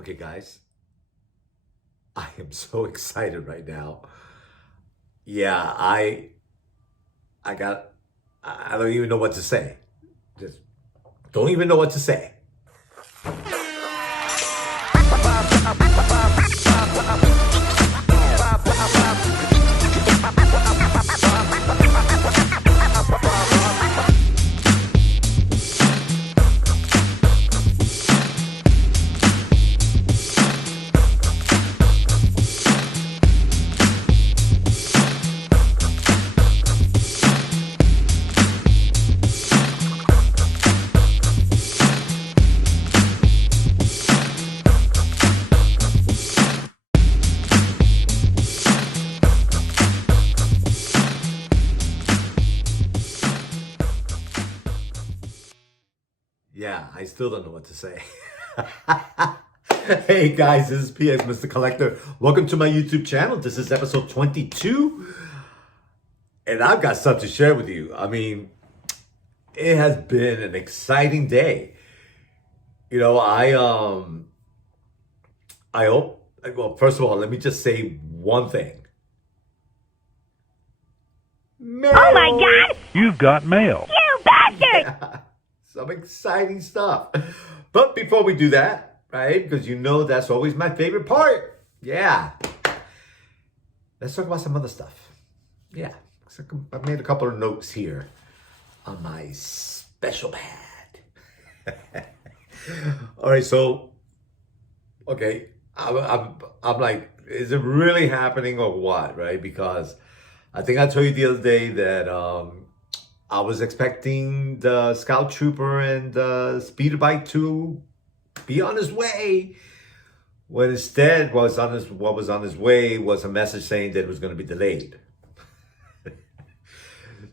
Okay, guys, I am so excited right now. Yeah, I got I don't even know what to say. Just don't even know what to say. Yeah, I still don't know what to say. Hey guys, this is PX Mr. Collector. Welcome to my YouTube channel. This is episode 22. And I've got stuff to share with you. I mean, it has been an exciting day. You know, I hope, well, first of all, let me just say one thing. Oh my Mail! God! You've got mail. You bastard! Yeah, some exciting stuff. But before we do that, right, because you know that's always my favorite part. Yeah. Let's talk about some other stuff. Yeah. So I've made a couple of notes here on my special pad. All right, so, okay, I'm like, is it really happening or what, right? Because I think I told you the other day that I was expecting the Scout Trooper and the Speeder Bike to be on his way, when instead what was on his way was a message saying that it was going to be delayed.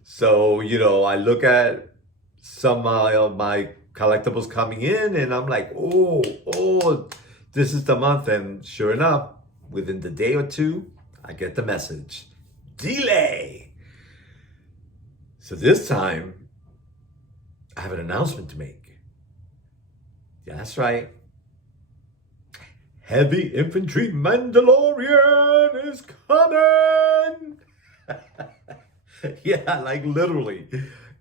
So, you know, I look at some of my collectibles coming in and I'm like, oh, this is the month. And sure enough, within the day or two, I get the message. Delay. So this time, I have an announcement to make. Yeah, that's right. Heavy Infantry Mandalorian is coming. Yeah, like literally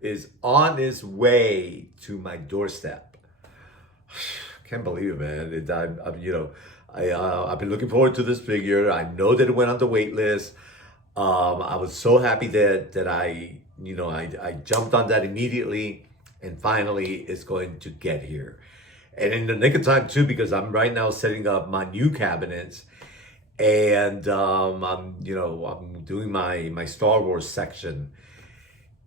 is on its way to my doorstep. Can't believe it, man. I've been looking forward to this figure. I know that it went on the wait list. I was so happy that I jumped on that immediately, and finally it's going to get here. And in the nick of time too, because I'm right now setting up my new cabinets, and I'm doing my Star Wars section,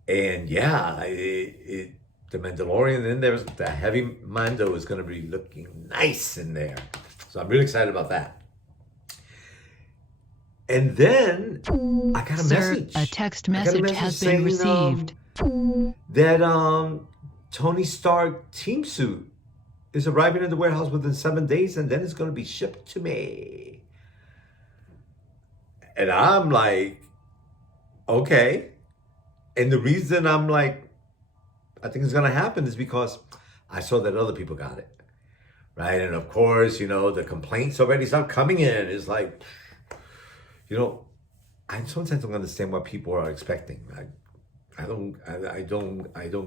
and yeah, the Mandalorian in there, the heavy Mando is going to be looking nice in there. So I'm really excited about that. And then I got a message. A text message has been saying, received. That Tony Stark team suit is arriving in the warehouse within 7 days, and then it's going to be shipped to me. And I'm like, okay. And the reason I'm like, I think it's going to happen is because I saw that other people got it. Right? And of course, the complaints already start coming in. It's like, I sometimes don't understand what people are expecting. I don't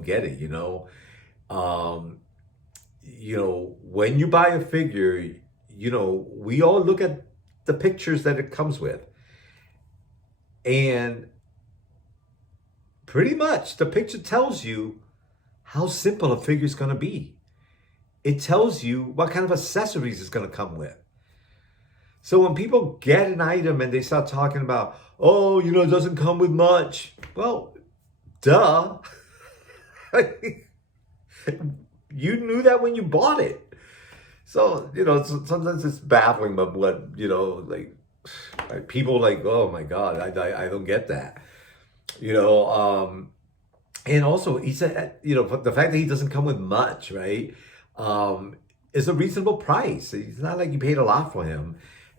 get it, when you buy a figure, we all look at the pictures that it comes with. And pretty much the picture tells you how simple a figure is going to be. It tells you what kind of accessories it's going to come with. So when people get an item and they start talking about, oh, it doesn't come with much. Well, duh. You knew that when you bought it. So, sometimes it's baffling, but what, people like, oh my God, I don't get that. And also he said, the fact that he doesn't come with much, right, is a reasonable price. It's not like you paid a lot for him.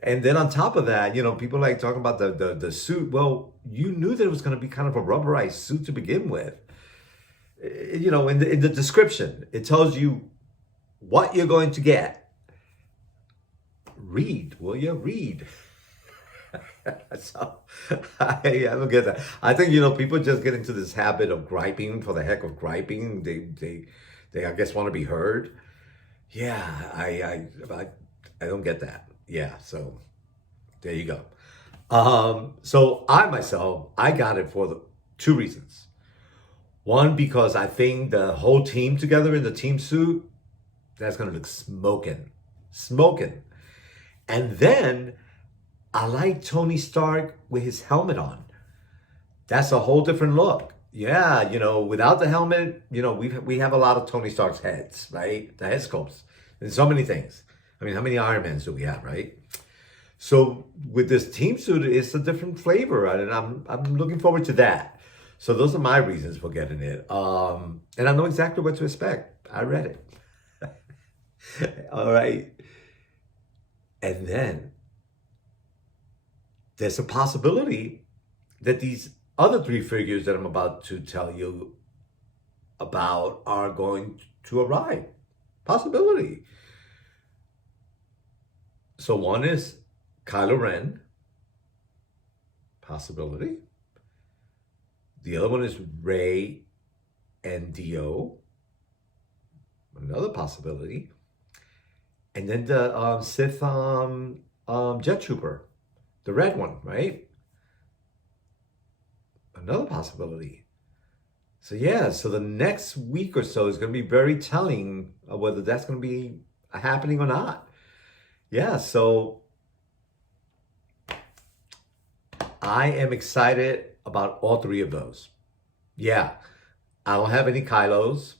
And then on top of that, people like talking about the suit. Well, you knew that it was going to be kind of a rubberized suit to begin with. In the description, it tells you what you're going to get. Read, will you? Read. So I don't get that. I think people just get into this habit of griping for the heck of griping. They I guess want to be heard. Yeah, I don't get that. Yeah, so there you go. So I got it for the two reasons. One, because I think the whole team together in the team suit, that's gonna look smoking. And then I like Tony Stark with his helmet on. That's a whole different look. Yeah, without the helmet, we have a lot of Tony Stark's heads, right? The head sculpts. And so many things. I mean, how many Iron Mans do we have, right? So with this team suit, it's a different flavor, and I'm looking forward to that. So those are my reasons for getting it. And I know exactly what to expect. I read it. All right. And then there's a possibility that these other three figures that I'm about to tell you about are going to arrive. Possibility. So one is Kylo Ren. Possibility. The other one is Rey and Dio. Another possibility. And then the Sith Jet Trooper. The red one, right? Another possibility. So yeah, so the next week or so is going to be very telling of whether that's going to be happening or not. Yeah, so I am excited about all three of those. Yeah, I don't have any Kylos.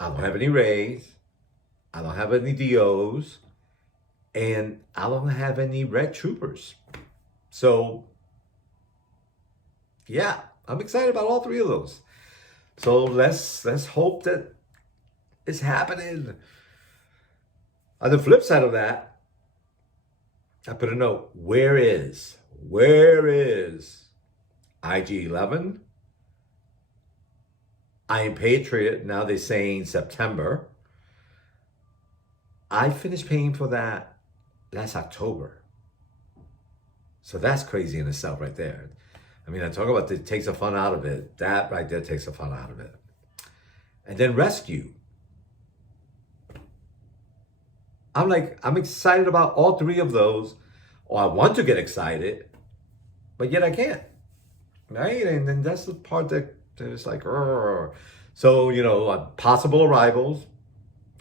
I don't have any Reys. I don't have any Dios. And I don't have any Red Troopers. So, yeah, I'm excited about all three of those. So let's hope that it's happening. On the flip side of that, I put a note. Where is IG-11? I Am Patriot. Now they're saying September. I finished paying for that last October. So that's crazy in itself right there. I mean, I talk about it takes the fun out of it. That right there takes the fun out of it. And then Rescue. I'm excited about all three of those. Or I want to get excited, but yet I can't. Right? And then that's the part that is like, Rrr. So, possible arrivals.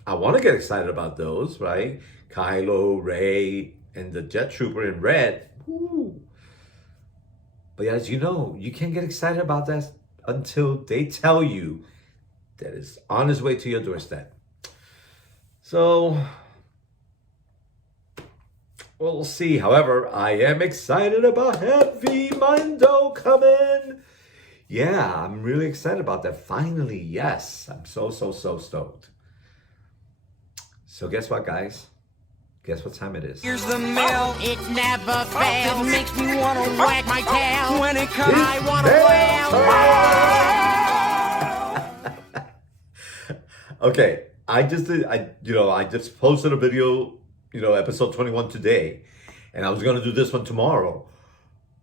I want to get excited about those, right? Kylo, Rey, and the Jet Trooper in red. Woo. But as you know, you can't get excited about that until they tell you that it's on its way to your doorstep. So, we'll see. However, I am excited about Heavy Mando coming. Yeah, I'm really excited about that. Finally, yes. I'm so stoked. So guess what, guys? Guess what time it is? Here's the mail. It never fails. It makes me want to wag my tail. When it comes, I want to wail. Okay, I just posted a video, episode 21 today, and I was going to do this one tomorrow.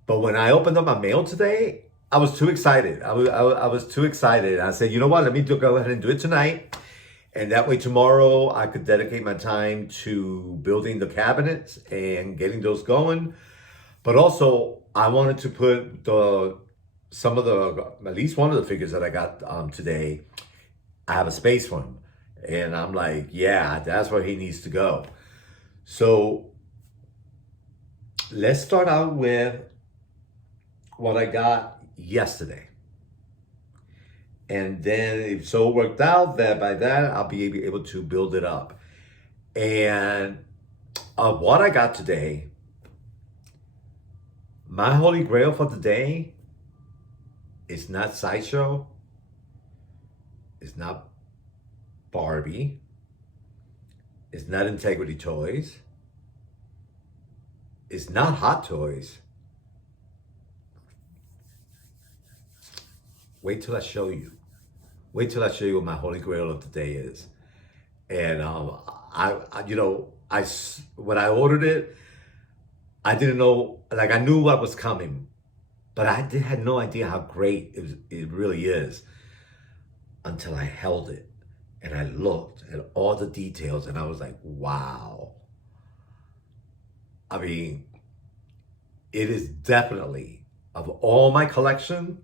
But when I opened up my mail today, I was too excited. I was too excited. I said, you know what? Let me go ahead and do it tonight. And that way tomorrow I could dedicate my time to building the cabinets and getting those going. But also I wanted to put at least one of the figures that I got today, I have a space for him. And I'm like, yeah, that's where he needs to go. So let's start out with what I got yesterday. And then it so worked out that by that, I'll be able to build it up. And what I got today, my holy grail for today is not Sideshow. It's not Barbie. It's not Integrity Toys. It's not Hot Toys. Wait till I show you. Wait till I show you what my holy grail of the day is. And I when I ordered it, I didn't know, like I knew what was coming, but had no idea how great it really is until I held it and I looked at all the details and I was like, wow. I mean, it is definitely, of all my collection,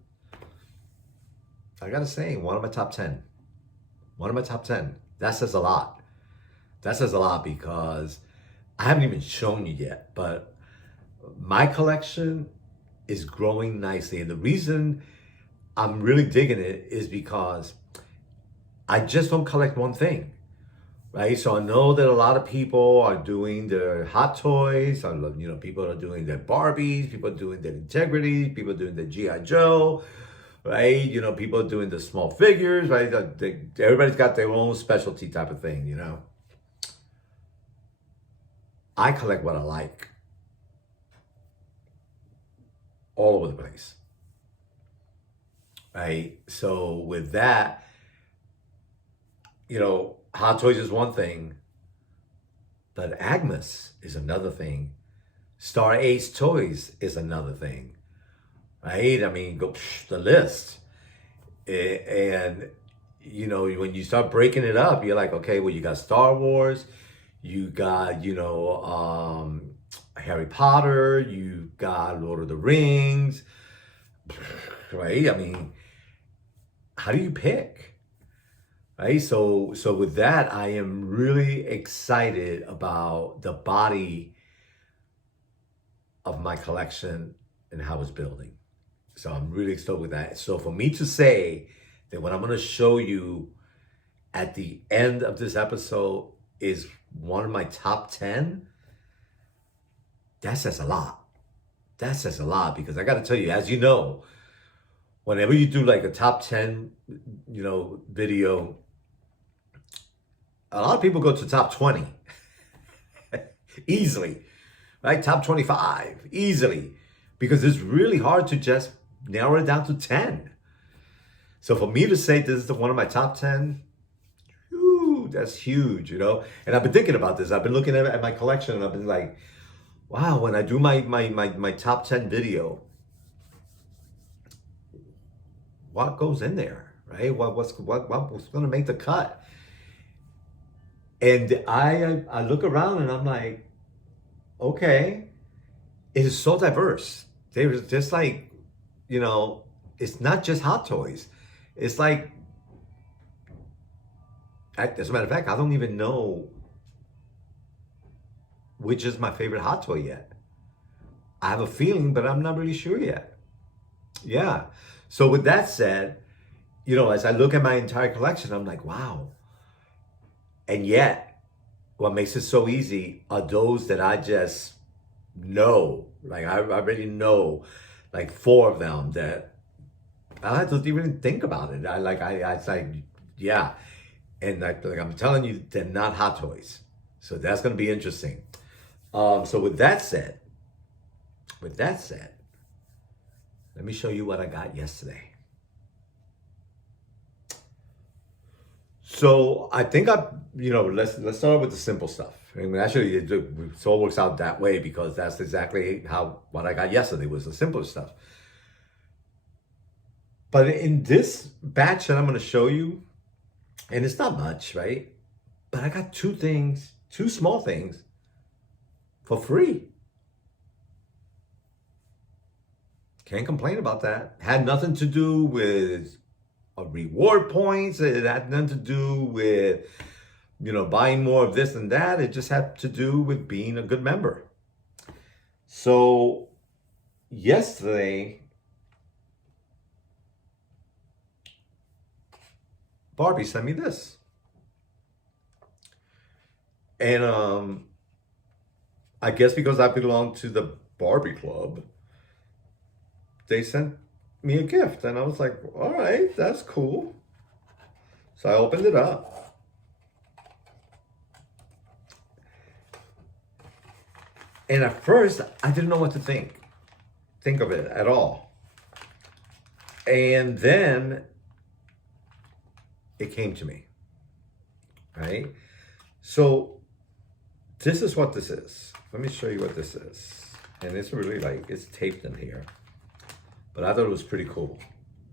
I gotta say, one of my top 10. One of my top 10. That says a lot. That says a lot because I haven't even shown you yet, but my collection is growing nicely. And the reason I'm really digging it is because I just don't collect one thing, right? So I know that a lot of people are doing their Hot Toys. I love, people are doing their Barbies, people are doing their Integrity, people are doing their G.I. Joe, right? People are doing the small figures, right? Everybody's got their own specialty type of thing, I collect what I like all over the place, right? So with that, Hot Toys is one thing, but Agnes is another thing. Star Ace Toys is another thing, right? I mean, go the list. And, when you start breaking it up, you're like, okay, well, you got Star Wars, you got, Harry Potter, you got Lord of the Rings, right? I mean, how do you pick? Right? So with that, I am really excited about the body of my collection and how it's building. So I'm really stoked with that. So for me to say that what I'm going to show you at the end of this episode is one of my top 10, that says a lot. That says a lot because I got to tell you, as you know, whenever you do like a top 10, video, a lot of people go to top 20 easily, right? Top 25 easily, because it's really hard to just narrow it down to 10. So for me to say this is one of my top 10, whew, that's huge, And I've been thinking about this. I've been looking at my collection and I've been like, wow, when I do my top 10 video, what goes in there, right? What's going to make the cut? And I look around and I'm like, okay, it is so diverse. There's just like, it's not just Hot Toys. It's like, as a matter of fact, I don't even know which is my favorite Hot Toy yet. I have a feeling, but I'm not really sure yet. Yeah. So with that said, as I look at my entire collection, I'm like, wow. And yet, what makes it so easy are those that I just know. Like, I already know, like 4 of them that I don't even think about it. It's like, yeah. And like I'm telling you, they're not Hot Toys. So that's going to be interesting. So with that said, let me show you what I got yesterday. So I think let's start with the simple stuff. I mean, actually, it all works out that way because that's exactly what I got yesterday was the simple stuff. But in this batch that I'm going to show you, and it's not much, right? But I got 2 small things for free. Can't complain about that. Had nothing to do with reward points. It had nothing to do with, buying more of this and that. It just had to do with being a good member. So yesterday, Barbie sent me this. And I guess because I belong to the Barbie Club, they sent me a gift. And I was like, all right, that's cool. So I opened it up. And at first, I didn't know what to think of it at all. And then it came to me, right? So this is what this is. Let me show you what this is. And it's really like, it's taped in here. But I thought it was pretty cool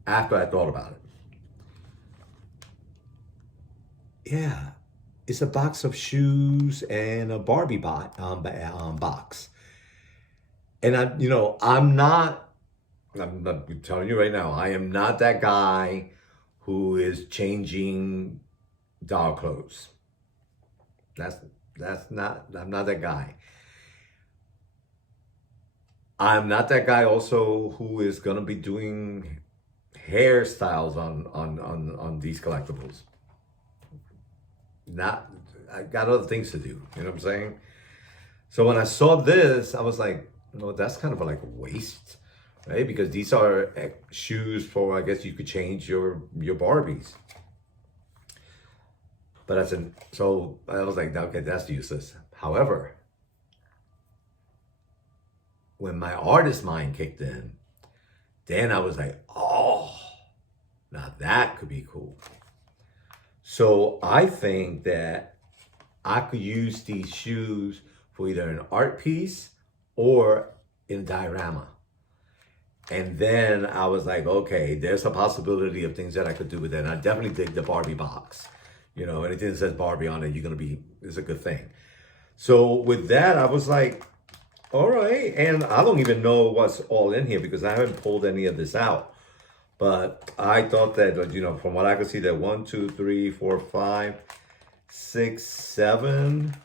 after I thought about it. Yeah, it's a box of shoes and a Barbie box. And I'm telling you right now, I am not that guy who is changing doll clothes. I'm not that guy. I'm not that guy also who is gonna be doing hairstyles on these collectibles. I got other things to do, you know what I'm saying? So when I saw this, I was like, no, that's kind of like a waste, right? Because these are shoes for, I guess you could change your Barbies. But so I was like, okay, that's useless. However, when my artist mind kicked in, then I was like, oh, now that could be cool. So I think that I could use these shoes for either an art piece or in a diorama. And then I was like, okay, there's a possibility of things that I could do with it. And I definitely dig the Barbie box. You know, anything that says Barbie on it, it's a good thing. So with that, I was like, all right. And I don't even know what's all in here because I haven't pulled any of this out. But I thought that, from what I could see, that 1, 2, 3, 4, 5, 6, 7,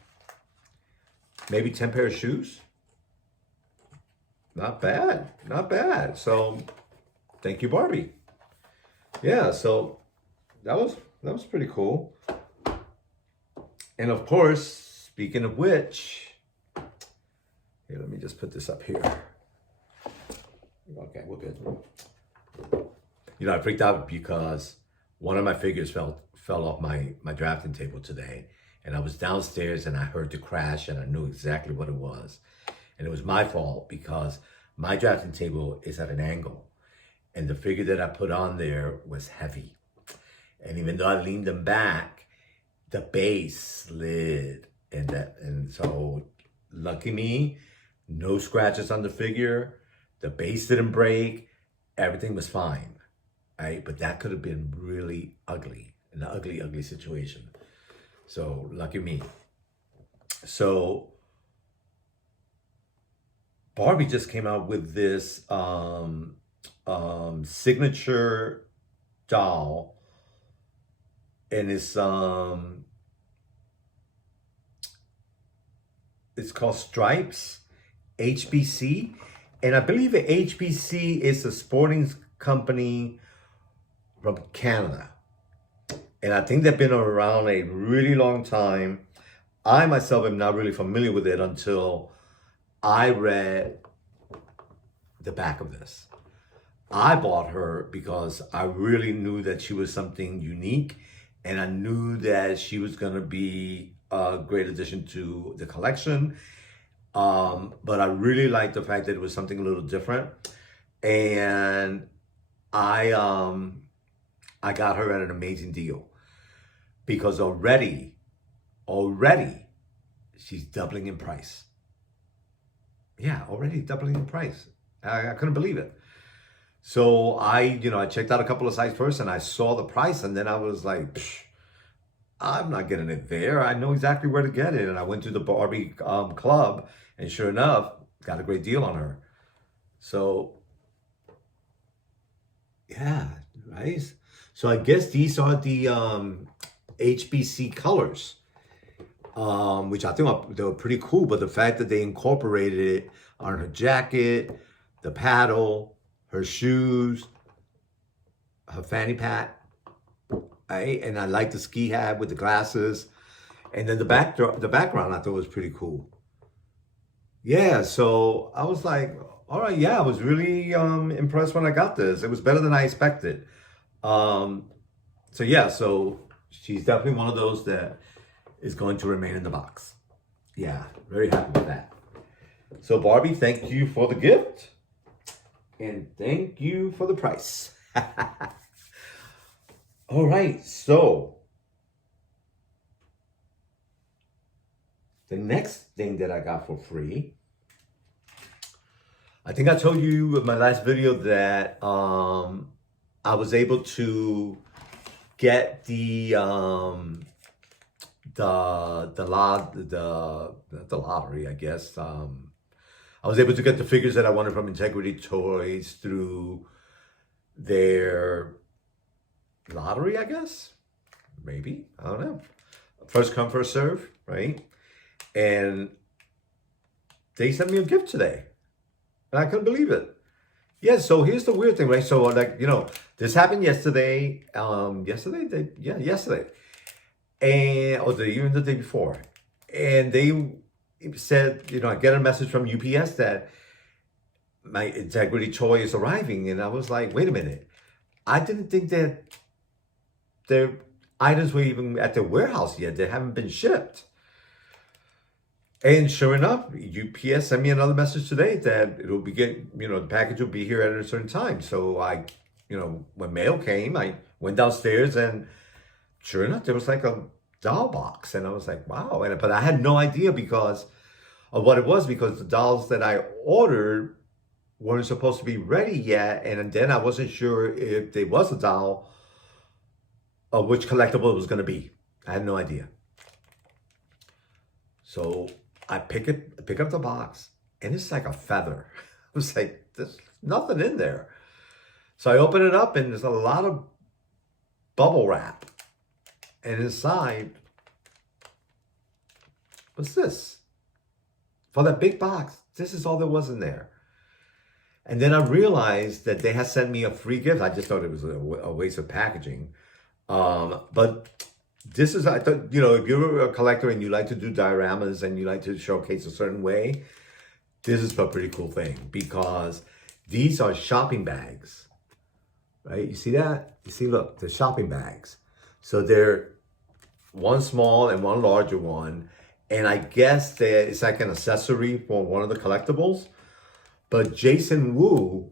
maybe 10 pair of shoes. Not bad, not bad. So, thank you, Barbie. Yeah, so that was pretty cool. And of course, speaking of which, here, let me just put this up here. Okay, we're good. I freaked out because one of my figures fell off my drafting table today. And I was downstairs and I heard the crash and I knew exactly what it was. And it was my fault because my drafting table is at an angle. And the figure that I put on there was heavy. And even though I leaned them back, the base slid. And so lucky me, no scratches on the figure. The base didn't break. Everything was fine. Right? But that could have been really ugly, an ugly, ugly situation. So lucky me. So Barbie just came out with this signature doll, and it's called Stripes, HBC, and I believe the HBC is a sporting company from Canada. And I think they've been around a really long time. I myself am not really familiar with it until I read the back of this. I bought her because I really knew that she was something unique, and I knew that she was going to be a great addition to the collection. But I really liked the fact that it was something a little different. And I got her at an amazing deal because already she's doubling in price. Yeah, already doubling in price. I couldn't believe it. So I checked out a couple of sites first and I saw the price and then I was like, I'm not getting it there. I know exactly where to get it. And I went to the Barbie club and sure enough, got a great deal on her. So yeah, right? So I guess these are the HBC colors, which I think they were pretty cool. But the fact that they incorporated it on her jacket, the paddle, her shoes, her fanny pack, right? And I like the ski hat with the glasses, and then the background I thought was pretty cool. Yeah, so I was like, all right, yeah, I was really impressed when I got this. It was better than I expected. So yeah, so she's definitely one of those that is going to remain in the box. Yeah, very happy with that. So Barbie, thank you for the gift. And thank you for the price. All right, so the next thing that I got for free, I think I told you in my last video that I was able to get the lottery, I guess. I was able to get the figures that I wanted from Integrity Toys through their lottery, I guess. Maybe, I don't know. First come, first serve, right? And they sent me a gift today. And I couldn't believe it. Yeah, so here's the weird thing, right? So, like, you know, this happened yesterday. Yesterday. And, or even the day before. And they said, you know, I get a message from UPS that my Integrity toy is arriving. And I was like, wait a minute. I didn't think that their items were even at the warehouse yet. They haven't been shipped. And sure enough, UPS sent me another message today that it'll be the package will be here at a certain time. So I, when mail came, I went downstairs and sure enough, there was like a doll box. And I was like, wow. But I had no idea because of what it was, because the dolls that I ordered weren't supposed to be ready yet. And then I wasn't sure if there was a doll of which collectible it was going to be. I had no idea. So I pick up the box, and it's like a feather. I was like, there's nothing in there. So I open it up, and there's a lot of bubble wrap. And inside, what's this? For that big box, this is all there was in there. And then I realized that they had sent me a free gift. I just thought it was a waste of packaging. But this is, I thought, if you're a collector and you like to do dioramas and you like to showcase a certain way, this is a pretty cool thing because these are shopping bags, right? You see that? You see, look, they're shopping bags. So they're one small and one larger one. And I guess it's like an accessory for one of the collectibles. But Jason Wu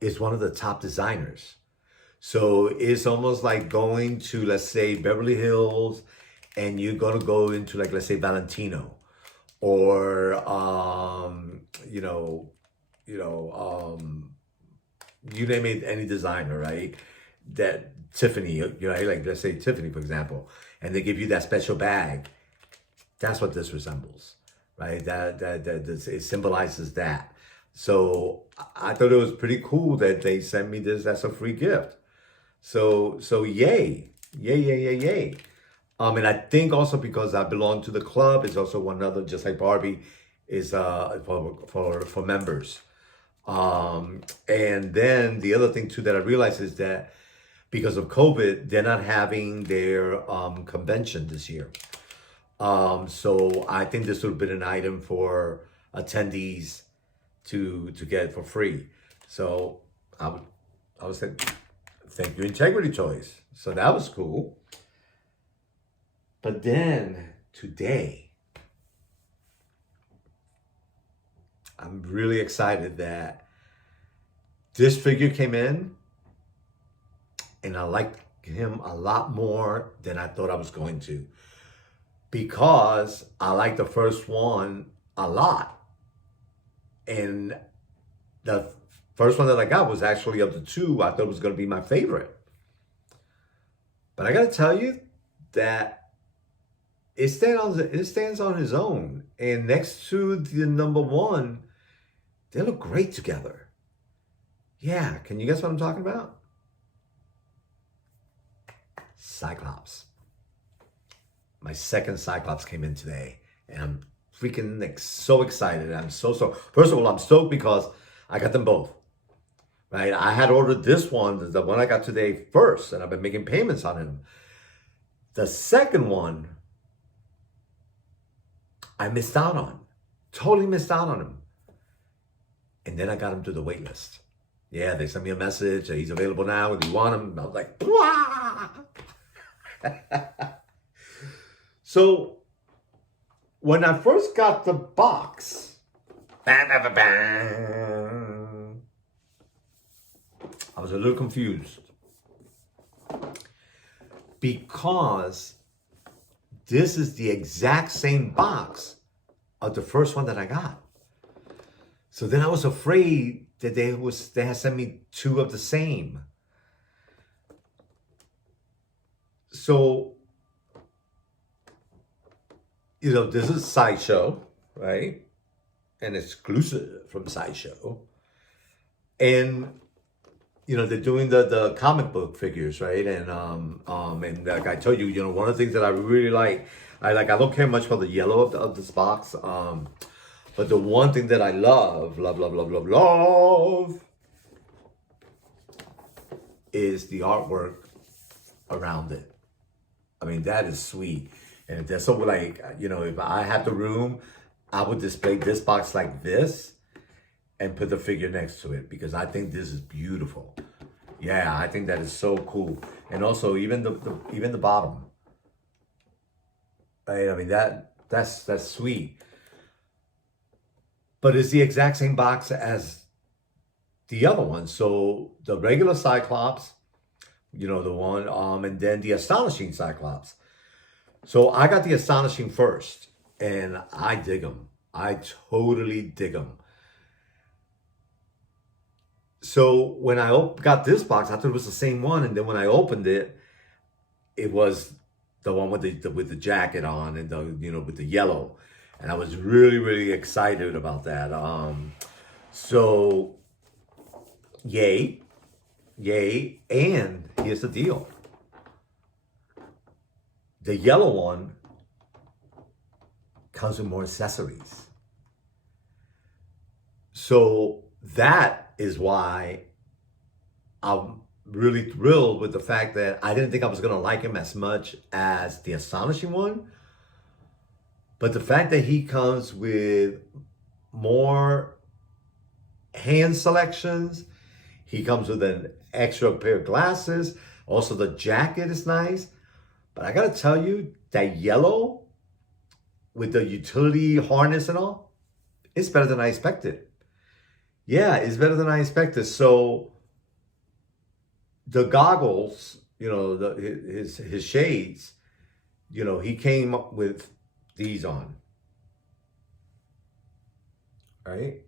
is one of the top designers. So it's almost like going to, let's say, Beverly Hills, and you're going to go into, like, let's say, Valentino, or, you name it, any designer, right? That Tiffany, like, let's say Tiffany, for example, and they give you that special bag. That's what this resembles, right? That it symbolizes that. So I thought it was pretty cool that they sent me this as a free gift. So yay. And I think also because I belong to the club, it's also one other, just like Barbie, is for members. And then the other thing too that I realized is that because of COVID, they're not having their convention this year. So I think this would have been an item for attendees to get for free. So I was saying, thank you, Integrity Toys. So that was cool. But then today, I'm really excited that this figure came in, and I liked him a lot more than I thought I was going to, because I liked the first one a lot. And the first one that I got was actually of the two, I thought it was going to be my favorite. But I got to tell you that it stands on its own. And next to the number one, they look great together. Yeah, can you guess what I'm talking about? Cyclops. My second Cyclops came in today, and I'm freaking so excited. I'm so first of all, I'm stoked because I got them both, right? I had ordered this one, the one I got today, first, and I've been making payments on him. The second one, I missed out on, totally missed out on him. And then I got him to the wait list. Yeah, they sent me a message that he's available now. Do you want him? I was like, "Wah!" So when I first got the box, I was a little confused because this is the exact same box of the first one that I got. So then I was afraid that they had sent me two of the same. So, you know, this is Sideshow, right? And exclusive from Sideshow. And, you know, they're doing the comic book figures, right? And like I told you, you know, one of the things that I really like, I don't care much for the yellow of this box. But the one thing that I love is the artwork around it. I mean, that is sweet. And if there's something like, you know, if I had the room, I would display this box like this and put the figure next to it because I think this is beautiful. Yeah, I think that is so cool. And also even the bottom. Right? I mean, that's sweet. But it's the exact same box as the other one. So the regular Cyclops, you know, the one, and then the Astonishing Cyclops. So I got the Astonishing first, and I dig them. I totally dig them. So when I got this box, I thought it was the same one, and then when I opened it, it was the one with the jacket on and with the yellow, and I was really, really excited about that. So yay, and here's the deal. The yellow one comes with more accessories. So that is why I'm really thrilled with the fact that I didn't think I was going to like him as much as the Astonishing one. But the fact that he comes with more hand selections, he comes with an extra pair of glasses. Also, the jacket is nice. But I got to tell you, that yellow with the utility harness and all, it's better than I expected. Yeah, it's better than I expected. So the goggles, you know, his shades, you know, he came up with these on, right?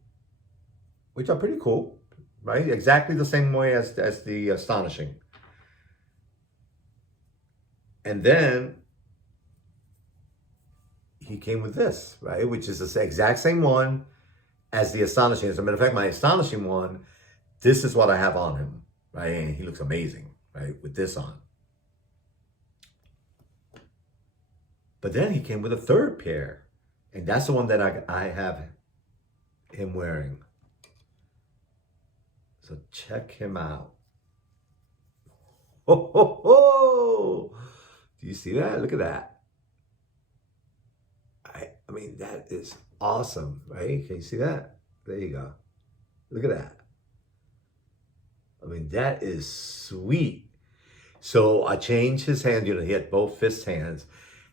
Which are pretty cool, right? Exactly the same way as the Astonishing. And then he came with this, right? Which is the exact same one as the Astonishing. As a matter of fact, my Astonishing one, this is what I have on him, right? And he looks amazing, right? With this on. But then he came with a third pair. And that's the one that I have him wearing. So check him out. Ho, ho, ho! Do you see that? Look at that. I mean, that is awesome, right? Can you see that? There you go. Look at that. I mean, that is sweet. So I changed his hand. You know, he had both fist hands.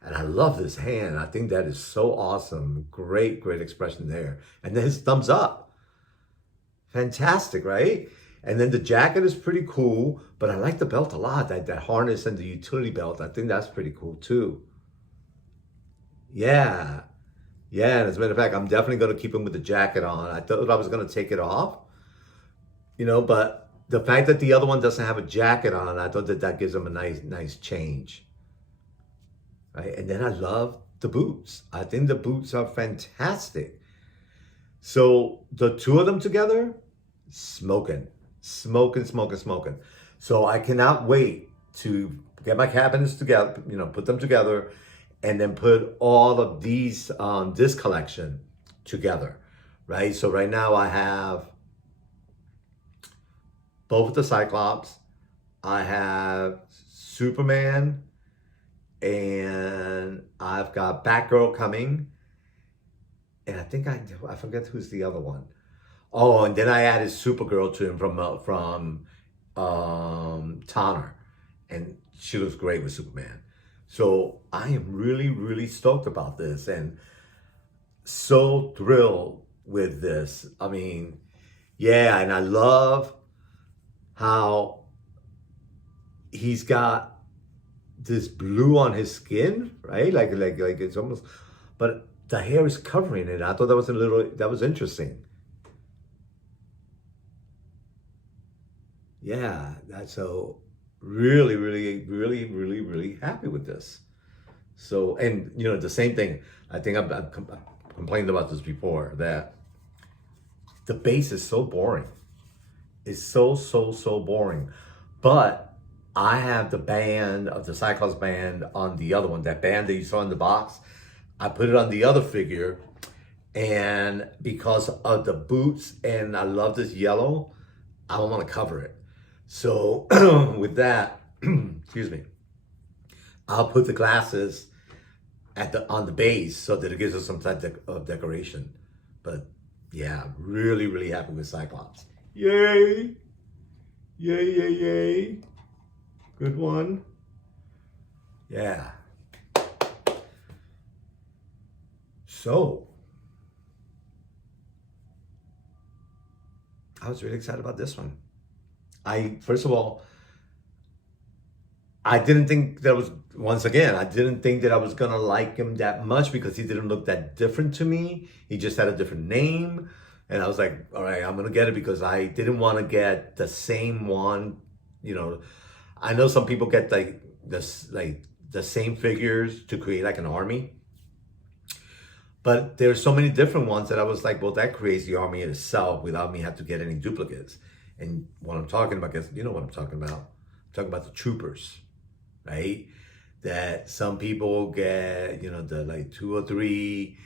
And I love this hand. I think that is so awesome. Great, great expression there. And then his thumbs up. Fantastic, right? And then the jacket is pretty cool, but I like the belt a lot. That harness and the utility belt, I think that's pretty cool too. Yeah. Yeah, and as a matter of fact, I'm definitely going to keep him with the jacket on. I thought I was going to take it off, you know, but the fact that the other one doesn't have a jacket on, I thought that gives him a nice change. Right? And then I love the boots. I think the boots are fantastic. So the two of them together, smoking. So I cannot wait to get my cabinets together, you know, put them together, and then put all of these, this collection together, right? So right now I have both the Cyclops, I have Superman, and I've got Batgirl coming, and I think I forget who's the other one. Oh, and then I added Supergirl to him from Tanner, and she looks great with Superman. So I am really, really stoked about this and so thrilled with this. I mean, yeah, and I love how he's got this blue on his skin, right? Like it's almost, but the hair is covering it. I thought that was interesting. Yeah, that's so really, really, really, really, really happy with this. So, and you know, the same thing, I think I've complained about this before, that the base is so boring. It's so boring. But I have the band of the Cyclops band on the other one, that band that you saw in the box. I put it on the other figure, and because of the boots, and I love this yellow, I don't want to cover it. So with that, excuse me, I'll put the glasses on the base so that it gives us some type of decoration. But yeah, really, really happy with Cyclops. Yay! Yay, yay, yay. Good one. Yeah. So, I was really excited about this one. First of all, I didn't think that I didn't think that I was gonna like him that much because he didn't look that different to me. He just had a different name. And I was like, all right, I'm gonna get it because I didn't want to get the same one. You know, I know some people get the same figures to create like an army. But there's so many different ones that I was like, well, that creates the army in itself without me have to get any duplicates. And what I'm talking about, guys, you know what I'm talking about. I'm talking about the troopers, right? That some people get, you know, the like 2 or 3,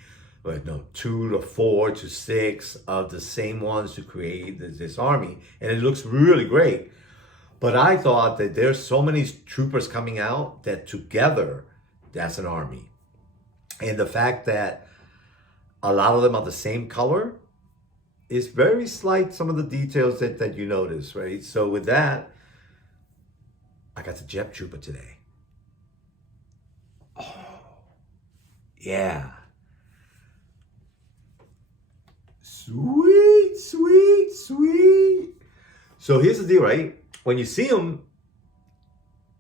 or no, 2 to 4 to 6 of the same ones to create this army. And it looks really great. But I thought that there's so many troopers coming out that together, that's an army. And the fact that a lot of them are the same color is very slight, some of the details that you notice, right? So with that, I got the Jet Trooper today. Oh, yeah. Sweet, sweet, sweet. So here's the deal, right? When you see him,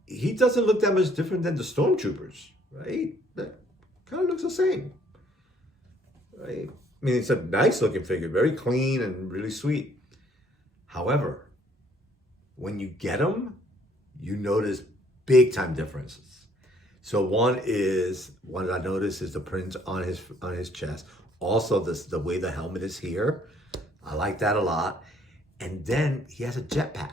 he doesn't look that much different than the Stormtroopers, right? That kind of looks the same, right? I mean, it's a nice looking figure, very clean and really sweet. However, when you get him, you notice big time differences. So one I noticed is the print on his chest. Also, the way the helmet is here, I like that a lot. And then he has a jetpack.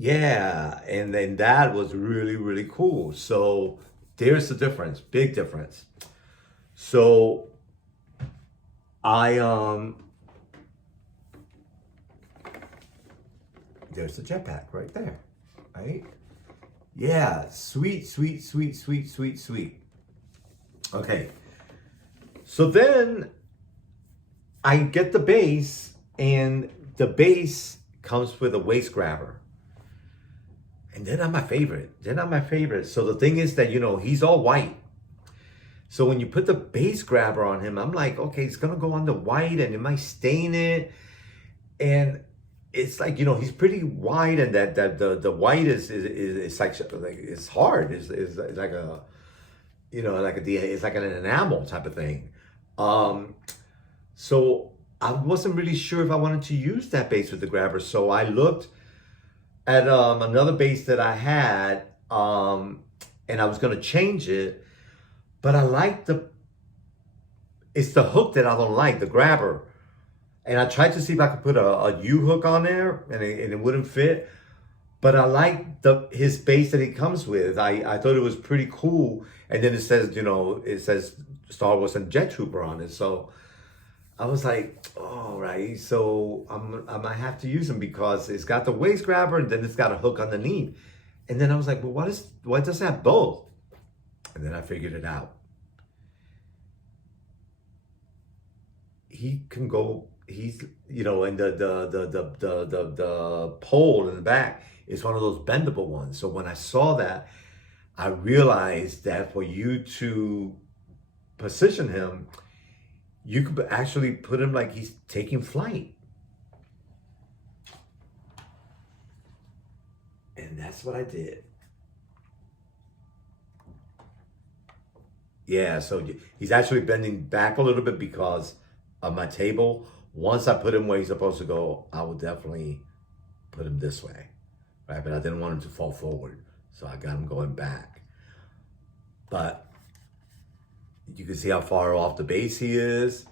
Yeah, and then that was really, really cool. So there's the difference, big difference. So there's the jetpack right there, right? Yeah, sweet, sweet, sweet, sweet, sweet, sweet. Okay, so then I get the base, and the base comes with a waist grabber. And they're not my favorite. So the thing is that, you know, he's all white. So when you put the base grabber on him, I'm like, okay, it's gonna go on the white and it might stain it. And it's like, you know, he's pretty white, and that the white is like it's hard. It's like a, you know, it's like an enamel type of thing. So I wasn't really sure if I wanted to use that base with the grabber. So I looked at another base that I had, and I was gonna change it. But I like it's the hook that I don't like, the grabber. And I tried to see if I could put a U-hook on there, and it wouldn't fit. But I like his base that he comes with. I thought it was pretty cool. And then it says Star Wars and Jet Trooper on it. So I was like, all right, so I might have to use him because it's got the waist grabber and then it's got a hook underneath. And then I was like, well, why does it have both? And then I figured it out. He can go, he's, you know, and the pole in the back is one of those bendable ones. So when I saw that, I realized that for you to position him, you could actually put him like he's taking flight. And that's what I did. Yeah, so he's actually bending back a little bit because of my table. Once I put him where he's supposed to go, I will definitely put him this way, right? But I didn't want him to fall forward, so I got him going back. But you can see how far off the base he is.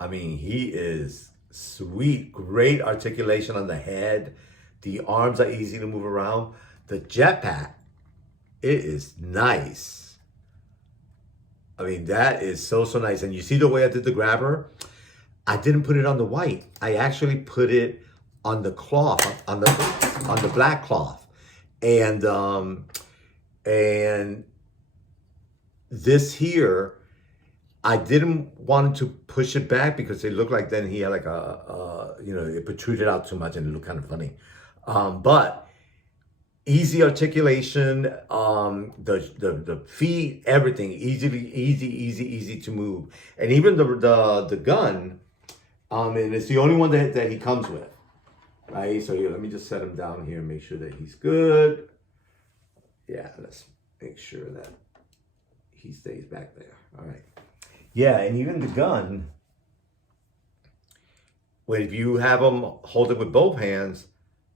I mean, he is sweet, great articulation on the head. The arms are easy to move around. The jetpack, it is nice. I mean, that is so nice. And you see the way I did the grabber? I didn't put it on the white. I actually put it on the cloth, on the black cloth. And this here, I didn't want to push it back because it looked like then he had like it protruded out too much and it looked kind of funny. But easy articulation, the feet, everything easy to move, and even the gun, and it's the only one that he comes with, right? So here, let me just set him down here and make sure that he's good. Yeah, let's make sure that he stays back there. All right. Yeah, and even the gun, if you have him hold it with both hands,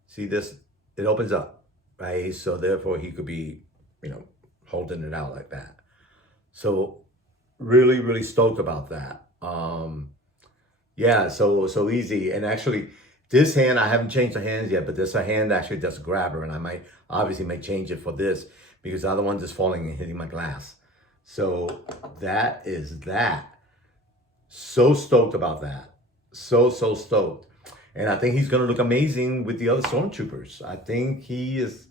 see this, it opens up, right? So therefore he could be, holding it out like that. So really stoked about that. Yeah, so easy. And actually this hand, I haven't changed the hands yet, but this hand actually does a grabber, and I might change it for this because the other one's just falling and hitting my glass. So that is that. So stoked about that. So stoked. And I think he's going to look amazing with the other stormtroopers. I think he is.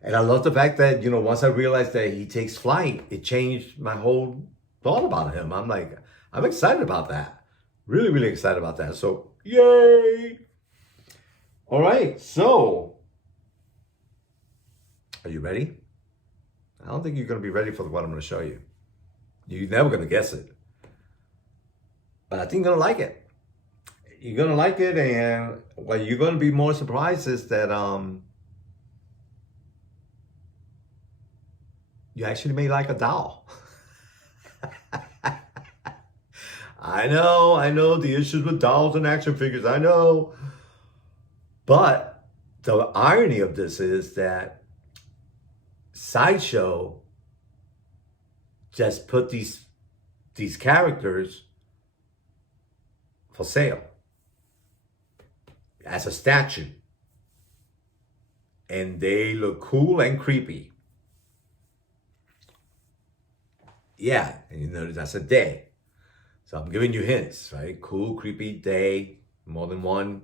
And I love the fact that, once I realized that he takes flight, it changed my whole thought about him. I'm like, I'm excited about that. Really excited about that. So, yay. All right. So, are you ready? I don't think you're going to be ready for what I'm going to show you. You're never going to guess it. But I think you're going to like it. You're going to like it, and what you're going to be more surprised is that you actually may like a doll. I know the issues with dolls and action figures, I know. But the irony of this is that Sideshow just put these characters for sale as a statue, and they look cool and creepy. Yeah, and you notice that's a day, so I'm giving you hints, right? Cool, creepy, day, more than one.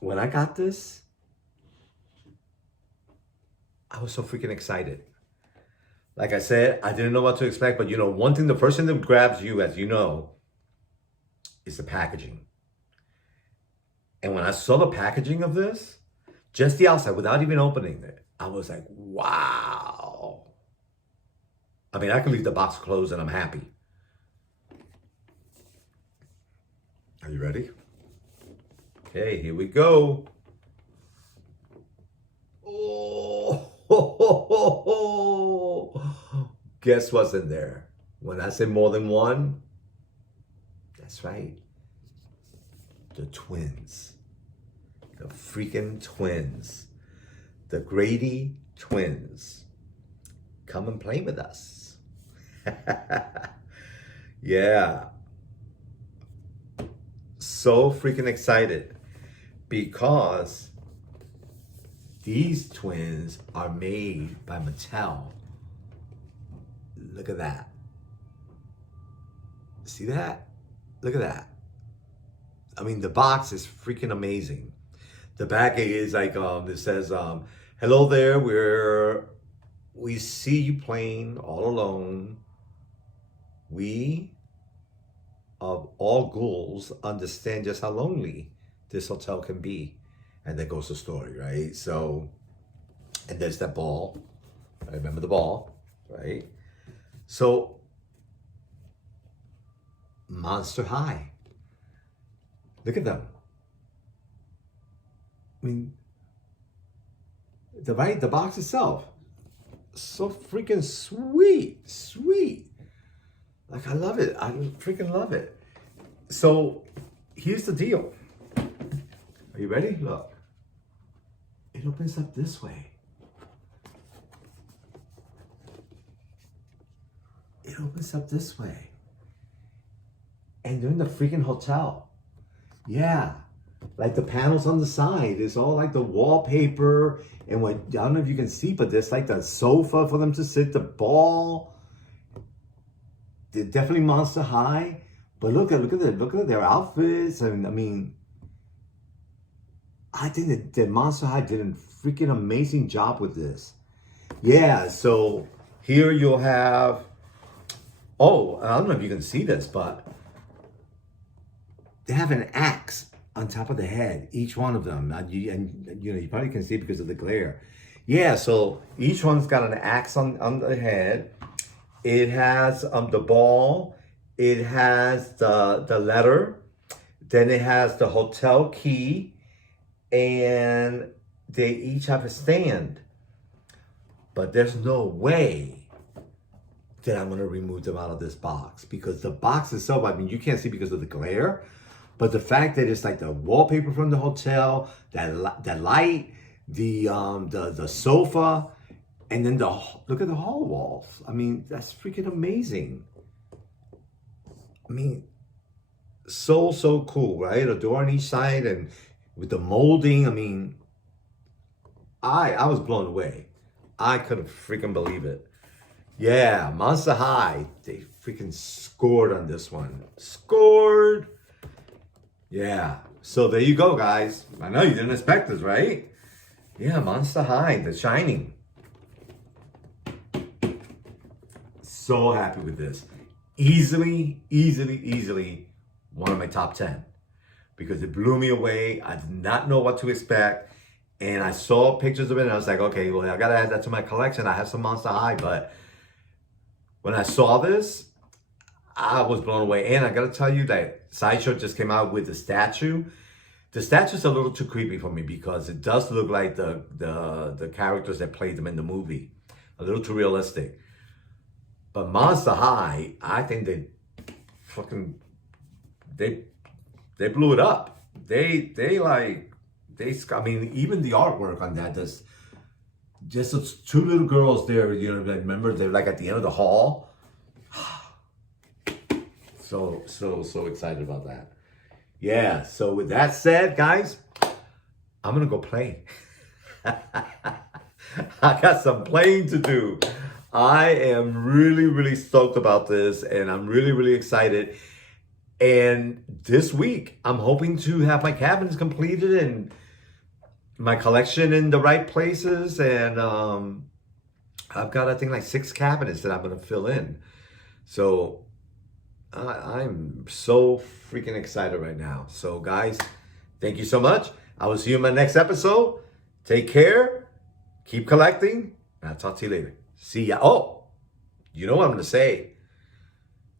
When I got this, I was so freaking excited. Like I said, I didn't know what to expect, but one thing, the first thing that grabs you, as you know, is the packaging. And when I saw the packaging of this, just the outside, without even opening it, I was like, wow. I mean, I could leave the box closed and I'm happy. Are you ready? Okay, here we go. Oh, guess what's in there? When I say more than one, that's right. The twins. The freaking twins. The Grady twins. Come and play with us. Yeah. So freaking excited because these twins are made by Mattel. Look at that. See that? Look at that. I mean, the box is freaking amazing. The back is like, it says, hello there, we see you playing all alone. We of all ghouls understand just how lonely this hotel can be. And there goes the story, right? So, and there's that ball. I remember the ball, right? So, Monster High. Look at them. I mean, the box itself. so freaking sweet, sweet. Like, I love it. I freaking love it. So, here's the deal. Are you ready? Look. It opens up this way. It opens up this way. And they're in the freaking hotel. Yeah. Like the panels on the side. It's all like the wallpaper. And what, I don't know if you can see, but there's like the sofa for them to sit, the ball. They're definitely Monster High. But look at their outfits. And I mean, I think that Monster High did a freaking amazing job with this. Yeah, so here you'll have, oh, I don't know if you can see this, but they have an axe on top of the head, each one of them. And you probably can see it because of the glare. Yeah, so each one's got an axe on the head. It has the ball. It has the letter. Then it has the hotel key. And they each have a stand. But there's no way that I'm going to remove them out of this box. Because the box itself, I mean, you can't see because of the glare. But the fact that it's like the wallpaper from the hotel, that light, the sofa, and then look at the hall walls. I mean, that's freaking amazing. I mean, so cool, right? A door on each side and with the molding. I mean, I was blown away. I couldn't freaking believe it. Yeah, Monster High, they freaking scored on this one. Scored. Yeah, so there you go, guys. I know you didn't expect this, right? Yeah, Monster High, The Shining. So happy with this. Easily one of my top 10. Because it blew me away. I did not know what to expect. And I saw pictures of it and I was like, okay, well, I gotta add that to my collection. I have some Monster High, but when I saw this, I was blown away. And I gotta tell you that Sideshow just came out with the statue. The statue's a little too creepy for me because it does look like the characters that played them in the movie. A little too realistic. But Monster High, I think they blew it up. I mean, even the artwork on that, just those two little girls there, you know, remember they're like at the end of the hall. So excited about that. Yeah, so with that said, guys, I'm gonna go play. I got some playing to do. I am really stoked about this and I'm really excited. And this week, I'm hoping to have my cabinets completed and my collection in the right places. And I've got, I think, like 6 cabinets that I'm gonna fill in. So I'm so freaking excited right now. So guys, thank you so much. I will see you in my next episode. Take care. Keep collecting. And I'll talk to you later. See ya. Oh, you know what I'm going to say.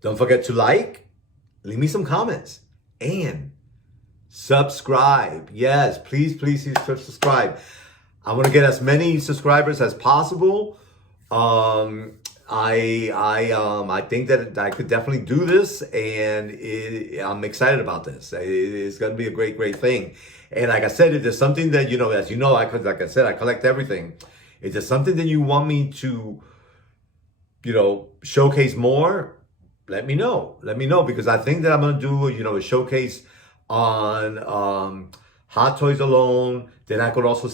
Don't forget to like, leave me some comments, and subscribe. Yes, please subscribe. I want to get as many subscribers as possible. I think that I could definitely do this, and I'm excited about this. It's going to be a great thing. And like I said, if there's something that, you know, as you know, like I said, I collect everything. If there's something that you want me to, you know, showcase more, let me know. Let me know, because I think that I'm going to do, you know, a showcase on Hot Toys alone. Then I could also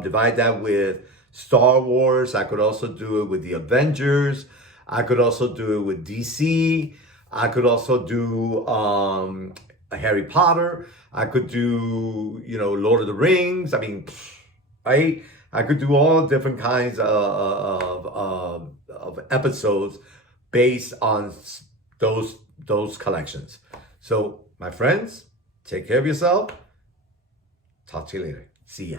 divide that with Star Wars. I could also do it with the Avengers. I could also do it with DC. I could also do Harry Potter. I could do, you know, Lord of the Rings. I mean, right? I could do all different kinds of episodes based on those collections. So, my friends, take care of yourself. Talk to you later. See ya.